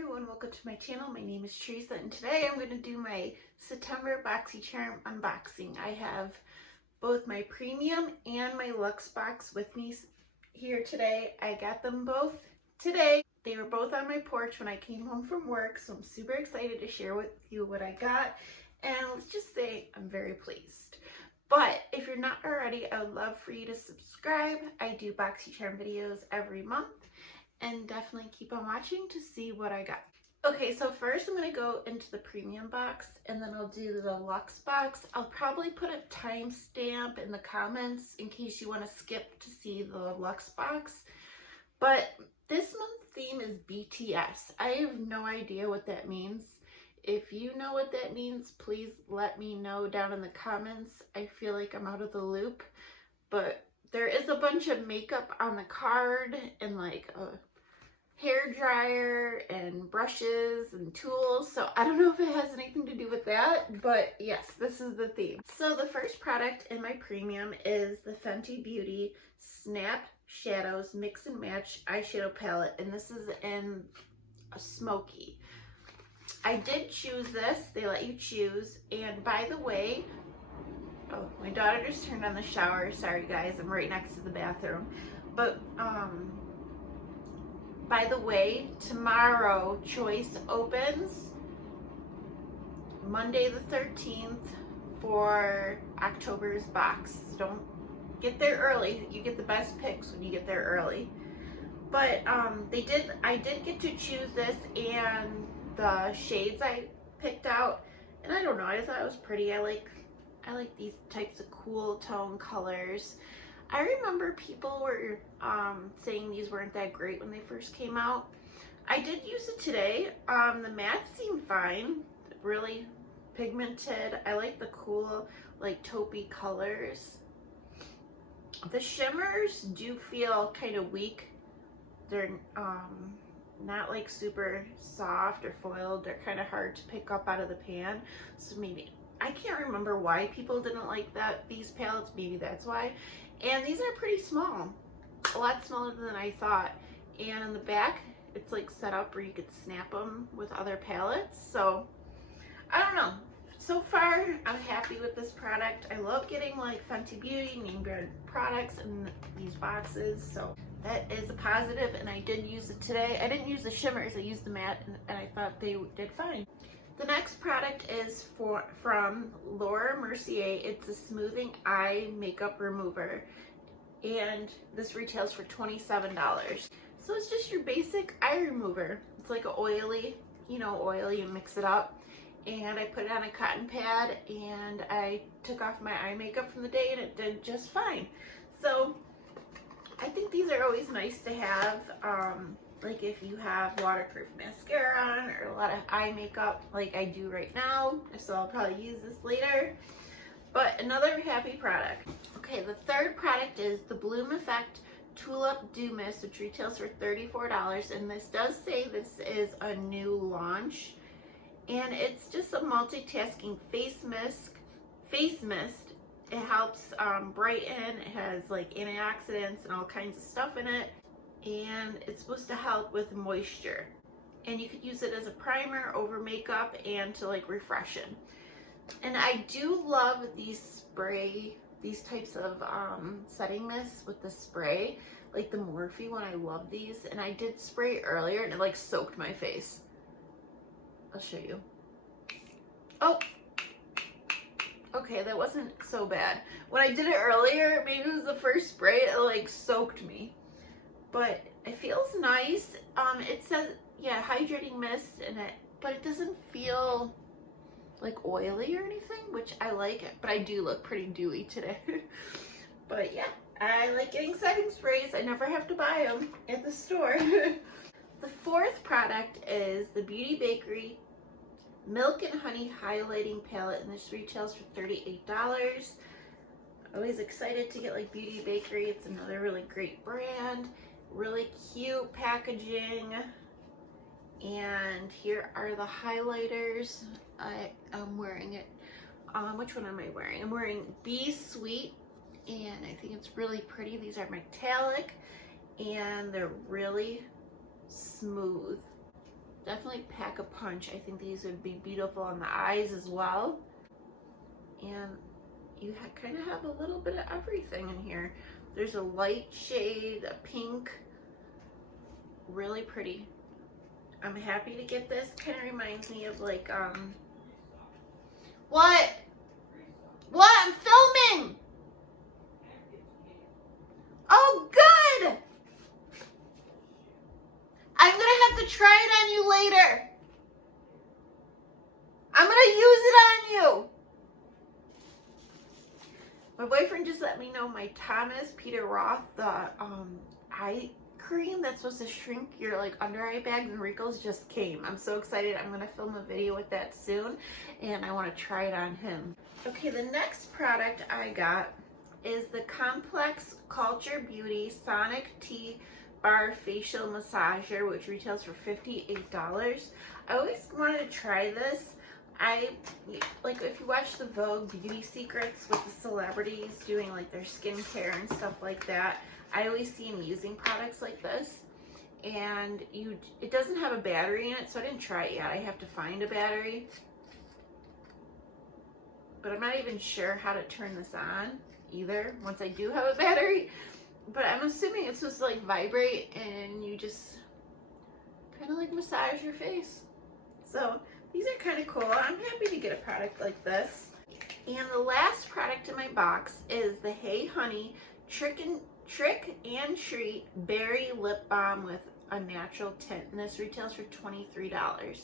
everyone, welcome to my channel. My name is Teresa and today I'm going to do my September Boxycharm unboxing. I have both my premium and my luxe box with me here today. I got them both today. They were both on my porch when I came home from work, so I'm super excited to share with you what I got, and let's just say I'm very pleased. But if you're not already, I would love for you to subscribe. I do Boxycharm videos every month, and definitely keep on watching to see what I got. Okay, so first I'm going to go into the premium box and then I'll do the luxe box. I'll probably put a timestamp in the comments in case you want to skip to see the luxe box. But this month's theme is BTS. I have no idea what that means. If you know what that means, please let me know down in the comments. I feel like I'm out of the loop, but there is a bunch of makeup on the card and like a hair dryer and brushes and tools, so I don't know if it has anything to do with that, but yes, this is the theme. So the first product in my premium is the Fenty Beauty Snap Shadows Mix and Match Eyeshadow Palette, and this is in a smoky. I did choose this. They let you choose, and by the way, oh, my daughter just turned on the shower. Sorry guys, I'm right next to the bathroom. But by the way, tomorrow Choice opens Monday the 13th for October's box. Don't get there early. You get the best picks when you get there early. But I did get to choose this and the shades I picked out, and I don't know, I thought it was pretty. I like these types of cool tone colors. I remember people were saying these weren't that great when they first came out. I did use it today. The mattes seem fine, really pigmented. I like the cool like taupey colors. The shimmers do feel kind of weak. They're not like super soft or foiled. They're kind of hard to pick up out of the pan. So maybe, I can't remember why people didn't like these palettes. Maybe that's why. And these are pretty small, a lot smaller than I thought. And in the back, it's like set up where you could snap them with other palettes. So I don't know. So far, I'm happy with this product. I love getting like Fenty Beauty, name brand products in these boxes. So that is a positive, and I did use it today. I didn't use the shimmers, I used the matte, and I thought they did fine. The next product is from Mercier. It's a smoothing eye makeup remover, and this retails for $27. So it's just your basic eye remover. It's like an oily, oily, and mix it up. And I put it on a cotton pad, and I took off my eye makeup from the day, and it did just fine. So I think these are always nice to have. Like if you have waterproof mascara on or a lot of eye makeup like I do right now, so I'll probably use this later. But another happy product. Okay, the third product is the Bloom Effect Tulip Dew Mist, which retails for $34, and this does say this is a new launch, and it's just a multitasking face mist. It helps brighten. It has like antioxidants and all kinds of stuff in it, and it's supposed to help with moisture, and you could use it as a primer over makeup and to like refresh it. And I do love these types of setting mists with the spray, like the Morphe one. I love these, and I did spray earlier and it like soaked my face. I'll show you. Oh, okay, that wasn't so bad. When I did it earlier, maybe it was the first spray, it like soaked me. But it feels nice. It says, yeah, hydrating mist in it, but it doesn't feel like oily or anything, which I like it, but I do look pretty dewy today. But yeah, I like getting setting sprays. I never have to buy them at the store. The fourth product is the Beauty Bakery Milk and Honey Highlighting Palette, and this retails for $38. Always excited to get like Beauty Bakery. It's another really great brand. Really cute packaging. And here are the highlighters. I'm wearing it. Which one am I wearing? I'm wearing Be Sweet, and I think it's really pretty. These are metallic, and they're really smooth. definitely pack a punch. I think these would be beautiful on the eyes as well. And you kind of have a little bit of everything in here. There's a light shade, a pink, really pretty. I'm happy to get this. Kind of reminds me of like, what? What? I'm filming! Oh, good! I'm gonna have to try it on you later. I'm gonna use it on you. My boyfriend just let me know my Thomas Peter Roth, the eye cream that's supposed to shrink your like under eye bags and wrinkles just came. I'm so excited. I'm gonna film a video with that soon, and I want to try it on him. Okay, the next product I got is the Complex Culture Beauty Sonic Tea Bar Facial Massager, which retails for $58. I always wanted to try this. Like if you watch the Vogue Beauty Secrets with the celebrities doing like their skincare and stuff like that, I always see them using products like this. And it doesn't have a battery in it, so I didn't try it yet. I have to find a battery. But I'm not even sure how to turn this on either once I do have a battery. But I'm assuming it's supposed to like vibrate and you just kind of like massage your face. So these are kind of cool. I'm happy to get a product like this. And the last product in my box is the Hey Honey Trick and Treat Berry Lip Balm with a natural tint. And this retails for $23.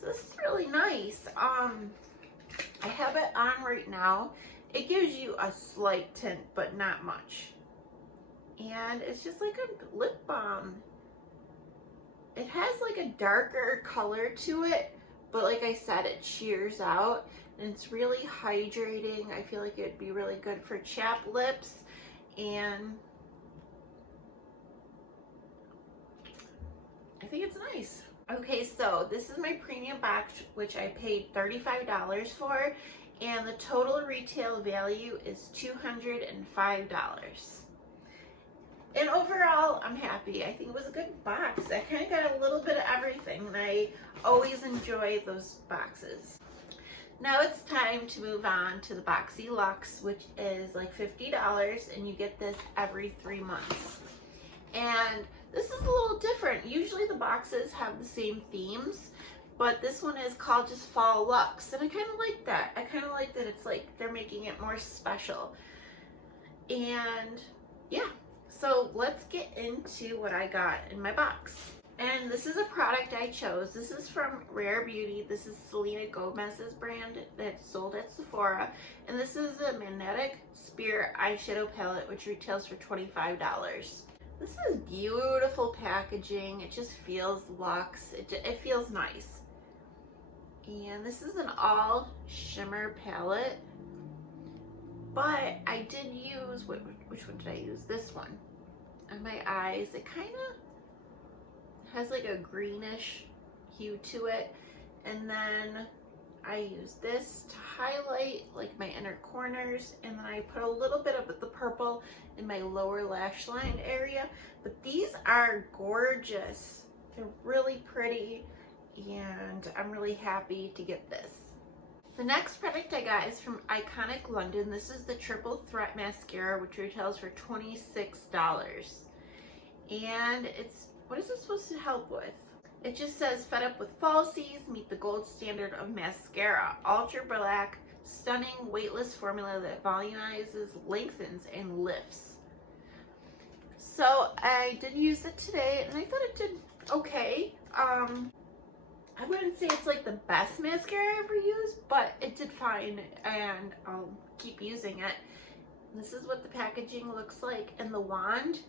So this is really nice. I have it on right now. It gives you a slight tint, but not much. And it's just like a lip balm. It has like a darker color to it, but like I said, it shears out and it's really hydrating. I feel like it'd be really good for chapped lips, and I think it's nice. Okay, so this is my premium box, which I paid $35 for, and the total retail value is $205. And overall, I'm happy. I think it was a good box. I kind of got a little bit of everything, and I always enjoy those boxes. Now it's time to move on to the Boxy Luxe, which is like $50, and you get this every 3 months. And this is a little different. Usually the boxes have the same themes, but this one is called just Fall Luxe, and I kind of like that. I kind of like that it's like they're making it more special. And yeah, so let's get into what I got in my box. And this is a product I chose. This is from Rare Beauty. This is Selena Gomez's brand that's sold at Sephora. And this is the Magnetic Spear eyeshadow palette, which retails for $25. This is beautiful packaging. It just feels luxe. It feels nice. And this is an all shimmer palette. But I did use, which one did I use? This one on my eyes. It kind of has like a greenish hue to it. And then I use this to highlight like my inner corners, and then I put a little bit of the purple in my lower lash line area. But these are gorgeous. They're really pretty, and I'm really happy to get this. The next product I got is from Iconic London. This is the Triple Threat Mascara, which retails for $26. And it's, what is this supposed to help with? It just says, fed up with falsies, meet the gold standard of mascara. Ultra black, stunning, weightless formula that volumizes, lengthens, and lifts. So I did use it today, and I thought it did okay. I wouldn't say it's like the best mascara I ever used, but it did fine, and I'll keep using it. This is what the packaging looks like, and the wand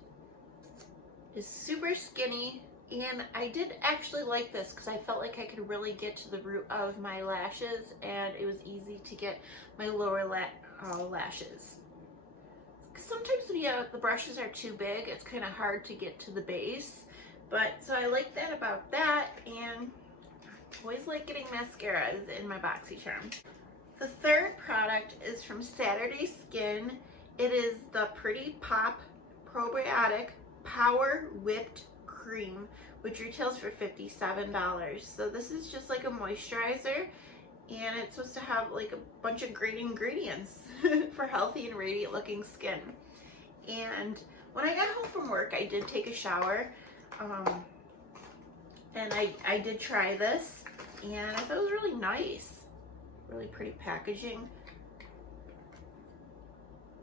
is super skinny. And I did actually like this because I felt like I could really get to the root of my lashes, and it was easy to get my lower lashes. Because sometimes when the brushes are too big, it's kind of hard to get to the base. But so I like that about that, and I always like getting mascaras in my Boxycharm. The third product is from Saturday Skin. It is the Pretty Pop Probiotic Power Whipped Cream, which retails for $57. So this is just like a moisturizer, and it's supposed to have like a bunch of great ingredients for healthy and radiant looking skin. And when I got home from work, I did take a shower, and I did try this, and I thought it was really nice. Really pretty packaging.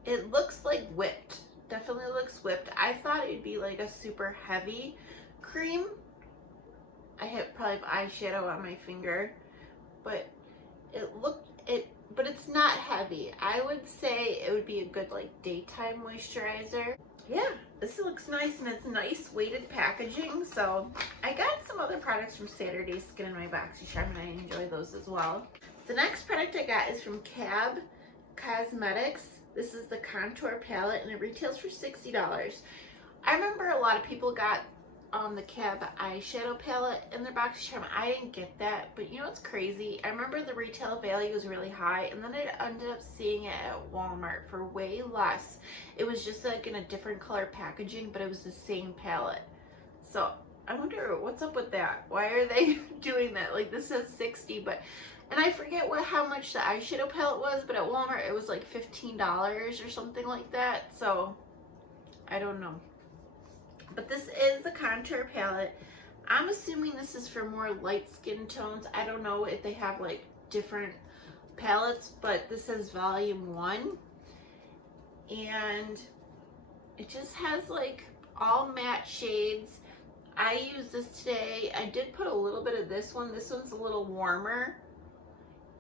It looks like whipped. Definitely looks whipped. I thought it'd be like a super heavy cream. I probably have eyeshadow on my finger, but but it's not heavy. I would say it would be a good like daytime moisturizer. Yeah, this looks nice, and it's nice weighted packaging. So I got some other products from Saturday Skin in my Boxycharm, and I enjoy those as well. The next product I got is from Cab Cosmetics. This is the contour palette, and it retails for $60. I remember a lot of people got the Cab eyeshadow palette in their Boxycharm. I didn't get that, but you know what's crazy? I remember the retail value was really high, and then I ended up seeing it at Walmart for way less. It was just like in a different color packaging, but it was the same palette. So I wonder what's up with that. Why are they doing that? Like, this says 60, but, and I forget how much the eyeshadow palette was, but at Walmart it was like $15 or something like that. So I don't know. But this is the contour palette. I'm assuming this is for more light skin tones. I don't know if they have like different palettes, but this is volume 1. And it just has like all matte shades. I used this today. I did put a little bit of this one. This one's a little warmer.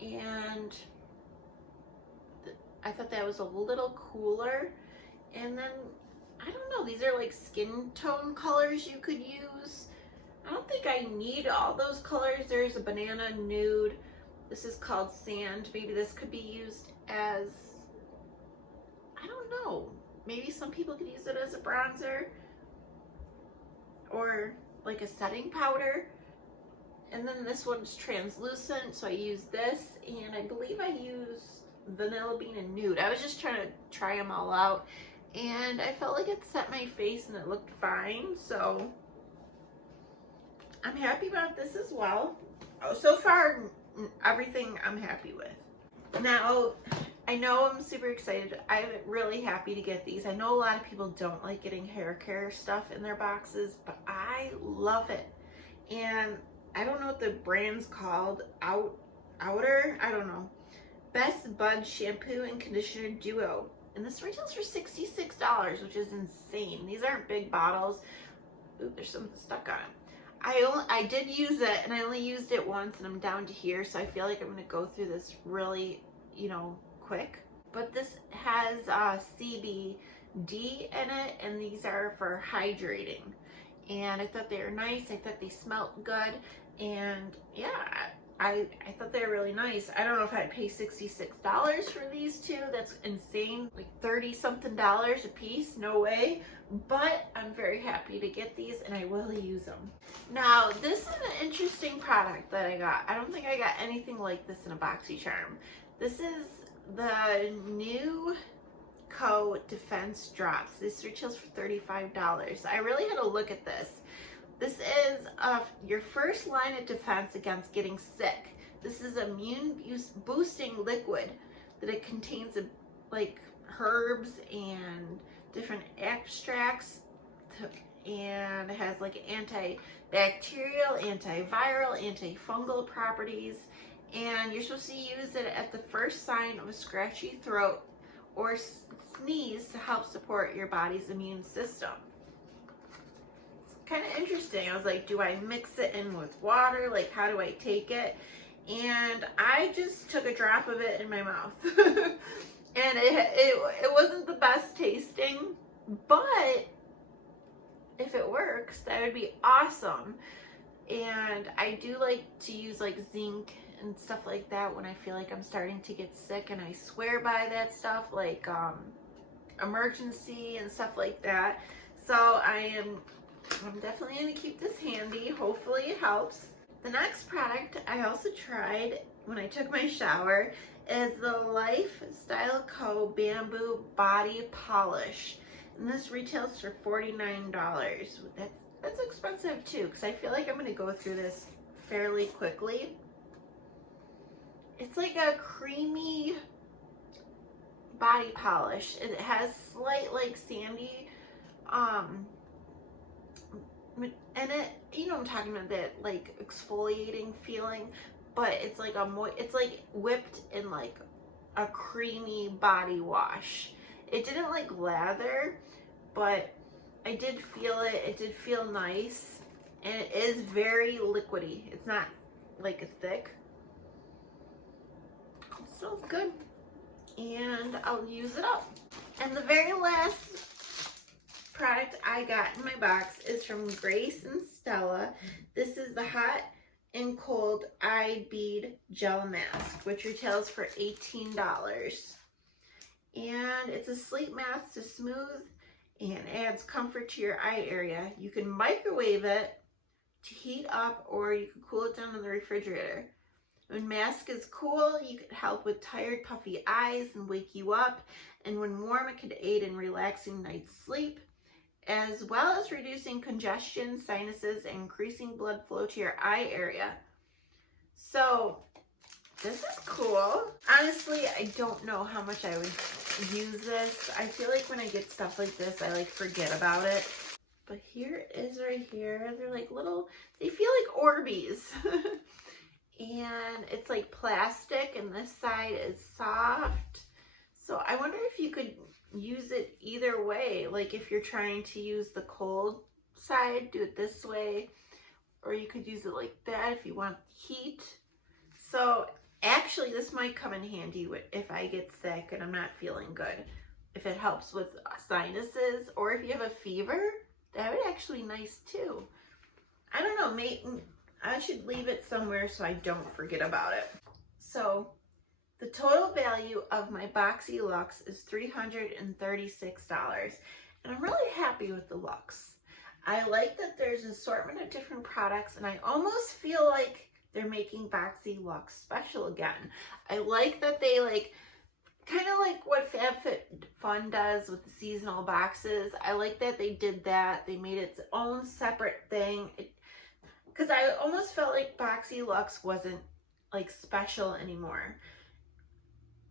And I thought that was a little cooler. And then I don't know, these are like skin tone colors you could use. I don't think I need all those colors. There's a banana nude. This is called sand. Maybe this could be used as, I don't know, maybe some people could use it as a bronzer or like a setting powder. And then this one's translucent, so I used this, and I believe I used Vanilla Bean and Nude. I was just trying to try them all out, and I felt like it set my face and it looked fine, so I'm happy about this as well. Oh, so far, everything I'm happy with. Now, I know I'm super excited. I'm really happy to get these. I know a lot of people don't like getting hair care stuff in their boxes, but I love it. And I don't know what the brand's called. Outer? I don't know. Best Bud Shampoo and Conditioner Duo. And this retails for $66, which is insane. These aren't big bottles. Ooh, there's something stuck on it. I did use it, and I only used it once, and I'm down to here, so I feel like I'm going to go through this really, you know, quick. But this has CBD in it, and these are for hydrating. And I thought they were nice. I thought they smelled good. And yeah, I thought they were really nice. I don't know if I'd pay $66 for these two. That's insane. Like 30 something a piece. No way. But I'm very happy to get these, and I will use them. Now, this is an interesting product that I got. I don't think I got anything like this in a Boxycharm. This is the new Defense Drops. This retails for $35. I really had to look at this. This is your first line of defense against getting sick. This is immune boosting liquid that it contains like herbs and different extracts, and it has like antibacterial, antiviral, antifungal properties. And you're supposed to use it at the first sign of a scratchy throat or sneeze to help support your body's immune system. It's kind of interesting. I was like, do I mix it in with water? Like, how do I take it? And I just took a drop of it in my mouth. And it wasn't the best tasting, but if it works, that would be awesome. And I do like to use like zinc and stuff like that when I feel like I'm starting to get sick, and I swear by that stuff, like emergency and stuff like that. So I'm definitely going to keep this handy. Hopefully it helps. The next product I also tried when I took my shower is the Lifestyle Co. Bamboo Body Polish. And this retails for $49. That's expensive too, because I feel like I'm going to go through this fairly quickly. It's like a creamy body polish. It has slight like sandy and it, you know what I'm talking about, that like exfoliating feeling, but it's like it's like whipped in like a creamy body wash. It didn't like lather, but I did feel it. It did feel nice, and it is very liquidy. It's not like thick. It smells good, and I'll use it up. And the very last product I got in my box is from Grace and Stella. This is the Hot and Cold Eye Bead Gel Mask, which retails for $18. And it's a sleep mask to smooth and adds comfort to your eye area. You can microwave it to heat up, or you can cool it down in the refrigerator. When mask is cool, you can help with tired, puffy eyes and wake you up. And when warm, it can aid in relaxing night's sleep, as well as reducing congestion, sinuses, and increasing blood flow to your eye area. So this is cool. Honestly, I don't know how much I would use this. I feel like when I get stuff like this, I like forget about it. But here it is right here. They're like little, they feel like Orbeez. And it's like plastic, and this side is soft. So I wonder if you could use it either way. Like if you're trying to use the cold side, do it this way, or you could use it like that if you want heat. So actually this might come in handy if I get sick and I'm not feeling good. If it helps with sinuses, or if you have a fever, that would actually be nice too. I don't know, I should leave it somewhere so I don't forget about it. So the total value of my Boxy Luxe is $336, and I'm really happy with the Luxe. I like that there's an assortment of different products, and I almost feel like they're making Boxy Luxe special again. I like that they like, kind of like what FabFitFun does with the seasonal boxes. I like that they did that. They made its own separate thing. Because I almost felt like Boxy Luxe wasn't like special anymore.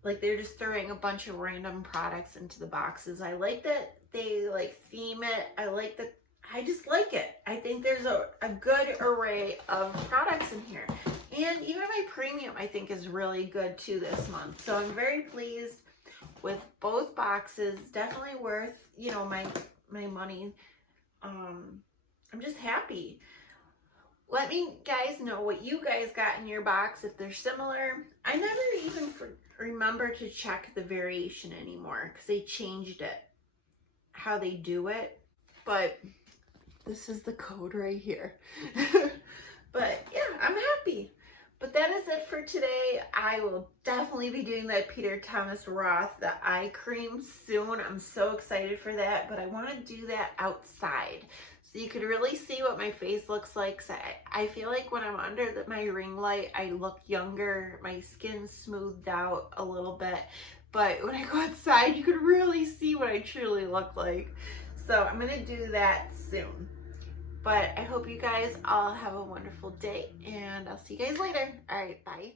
Like they're just throwing a bunch of random products into the boxes. I like that they like theme it. I just like it. I think there's a good array of products in here. And even my premium I think is really good too this month. So I'm very pleased with both boxes. Definitely worth, you know, my money. I'm just happy. Let me guys know what you guys got in your box, if they're similar. I never even remember to check the variation anymore because they changed it, how they do it. But this is the code right here. But yeah, I'm happy. But that is it for today. I will definitely be doing that Peter Thomas Roth, the eye cream, soon. I'm so excited for that, but I want to do that outside, so you could really see what my face looks like. So I feel like when I'm under my ring light, I look younger. My skin's smoothed out a little bit. But when I go outside, you could really see what I truly look like. So I'm going to do that soon. But I hope you guys all have a wonderful day, and I'll see you guys later. All right, bye.